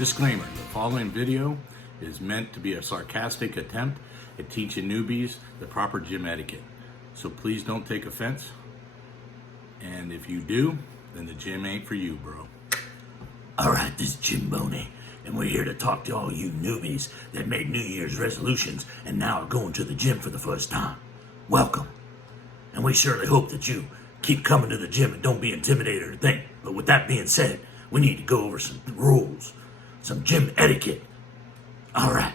Disclaimer, the following video is meant to be a sarcastic attempt at teaching newbies the proper gym etiquette. So please don't take offense. And if you do, then the gym ain't for you, bro. Alright, this is Jim Boney, and we're here to talk to all you newbies that made New Year's resolutions and now are going to the gym for the first time. Welcome. And we surely hope that you keep coming to the gym and don't be intimidated or think. But with that being said, we need to go over some rules, some gym etiquette. Alright.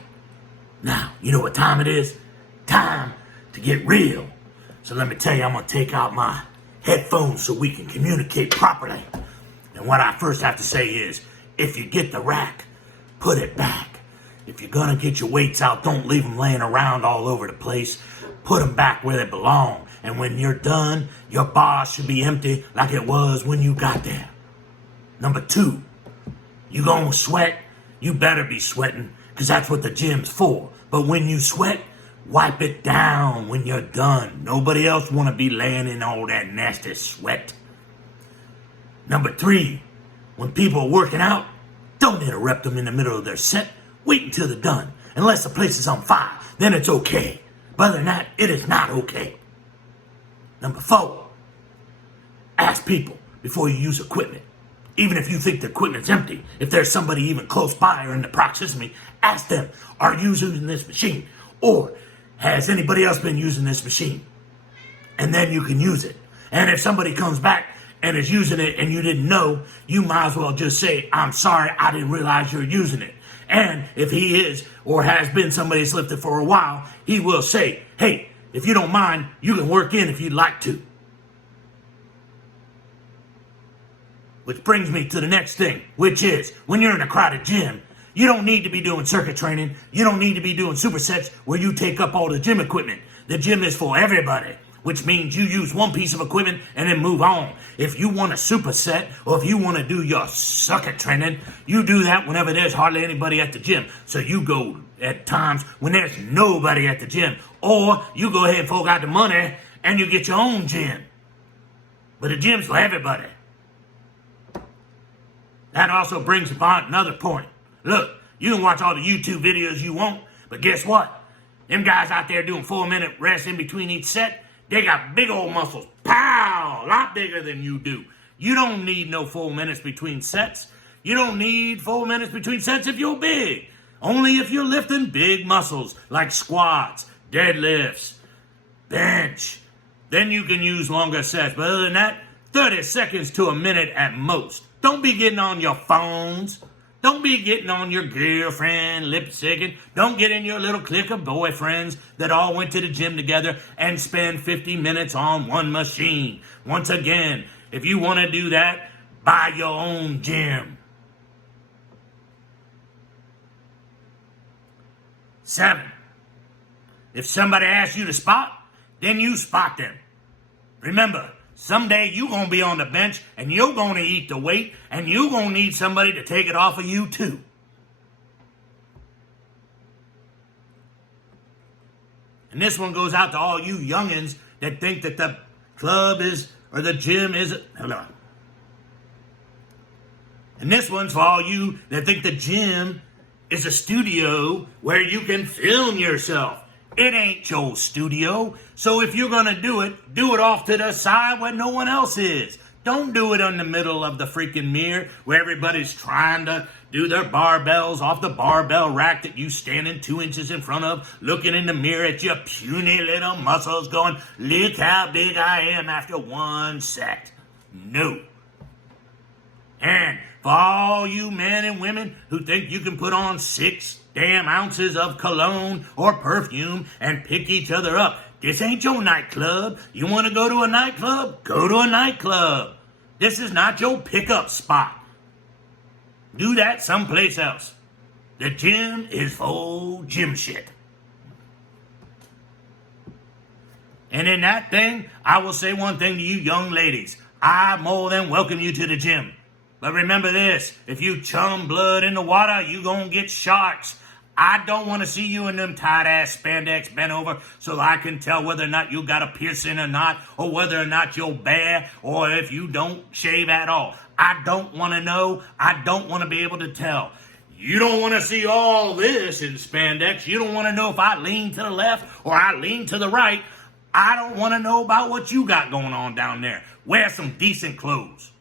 Now, you know what time it is? Time to get real. So let me tell you, I'm going to take out my headphones so we can communicate properly. And what I first have to say is, if you get the rack, put it back. If you're going to get your weights out, don't leave them laying around all over the place. Put them back where they belong. And when you're done, your bar should be empty like it was when you got there. Number 2, you gonna sweat? You better be sweating, because that's what the gym's for. But when you sweat, wipe it down when you're done. Nobody else want to be laying in all that nasty sweat. Number 3, when people are working out, don't interrupt them in the middle of their set. Wait until they're done. Unless the place is on fire, then it's okay. But other than that, it is not okay. Number 4, ask people before you use equipment. Even if you think the equipment's empty, if there's somebody even close by or in the proximity, ask them, are you using this machine? Or has anybody else been using this machine? And then you can use it. And if somebody comes back and is using it and you didn't know, you might as well just say, I'm sorry, I didn't realize you're using it. And if he is or has been somebody that's lifted for a while, he will say, hey, if you don't mind, you can work in if you'd like to. Which brings me to the next thing, which is, when you're in a crowded gym, you don't need to be doing circuit training. You don't need to be doing supersets where you take up all the gym equipment. The gym is for everybody, which means you use one piece of equipment and then move on. If you want a superset or if you want to do your circuit training, you do that whenever there's hardly anybody at the gym. So you go at times when there's nobody at the gym. Or you go ahead and fork out the money and you get your own gym. But the gym's for everybody. That also brings about another point. Look, you can watch all the YouTube videos you want, but guess what? Them guys out there doing 4-minute rests in between each set, they got big old muscles. Pow! A lot bigger than you do. You don't need no 4 minutes between sets. You don't need 4 minutes between sets if you're big. Only if you're lifting big muscles like squats, deadlifts, bench. Then you can use longer sets. But other than that, 30 seconds to a minute at most. Don't be getting on your phones. Don't be getting on your girlfriend, lip-syncing. Don't get in your little clique of boyfriends that all went to the gym together and spend 50 minutes on one machine. Once again, if you want to do that, buy your own gym. 7, if somebody asks you to spot, then you spot them. Remember, someday you're going to be on the bench and you're going to eat the weight and you're going to need somebody to take it off of you too. And this one goes out to all you youngins that think that the club is, or the gym is, hello. And this one's for all you that think the gym is a studio where you can film yourself. It ain't your studio. So if you're going to do it off to the side where no one else is. Don't do it in the middle of the freaking mirror where everybody's trying to do their barbells off the barbell rack that you standing 2 inches in front of, looking in the mirror at your puny little muscles going, look how big I am after 1 set. No. And for all you men and women who think you can put on 6 damn ounces of cologne or perfume and pick each other up, this ain't your nightclub. You want to go to a nightclub? Go to a nightclub. This is not your pickup spot. Do that someplace else. The gym is for gym shit. And in that thing, I will say one thing to you young ladies. I more than welcome you to the gym. But remember this, if you chum blood in the water, you gonna get sharks. I don't want to see you in them tight-ass spandex bent over so I can tell whether or not you got a piercing or not, or whether or not you're bare, or if you don't shave at all. I don't want to know. I don't want to be able to tell. You don't want to see all this in spandex. You don't want to know if I lean to the left or I lean to the right. I don't want to know about what you got going on down there. Wear some decent clothes.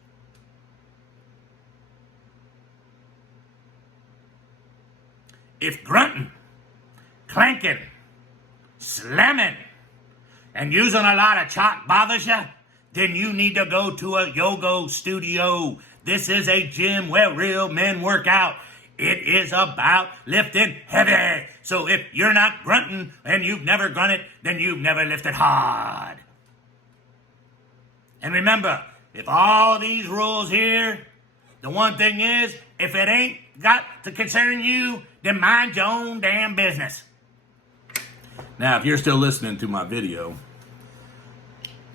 If grunting, clanking, slamming, and using a lot of chalk bothers you, then you need to go to a yoga studio. This is a gym where real men work out. It is about lifting heavy. So if you're not grunting and you've never grunted, then you've never lifted hard. And remember, if all these rules here, the one thing is, if it ain't got to concern you, then mind your own damn business. Now, if you're still listening to my video,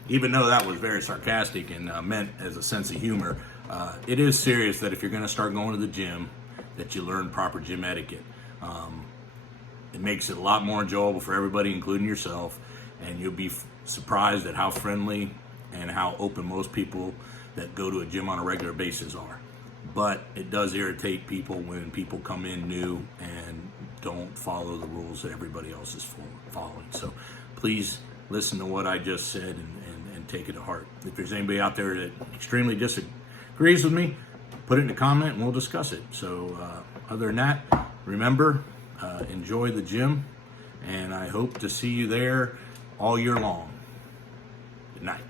even though that was very sarcastic and meant as a sense of humor, it is serious that if you're going to start going to the gym, that you learn proper gym etiquette. It makes it a lot more enjoyable for everybody, including yourself, and you'll be surprised at how friendly and how open most people that go to a gym on a regular basis are. But it does irritate people when people come in new and don't follow the rules that everybody else is following. So please listen to what I just said and take it to heart. If there's anybody out there that extremely disagrees with me, put it in a comment and we'll discuss it. So other than that, remember, enjoy the gym, and I hope to see you there all year long. Good night.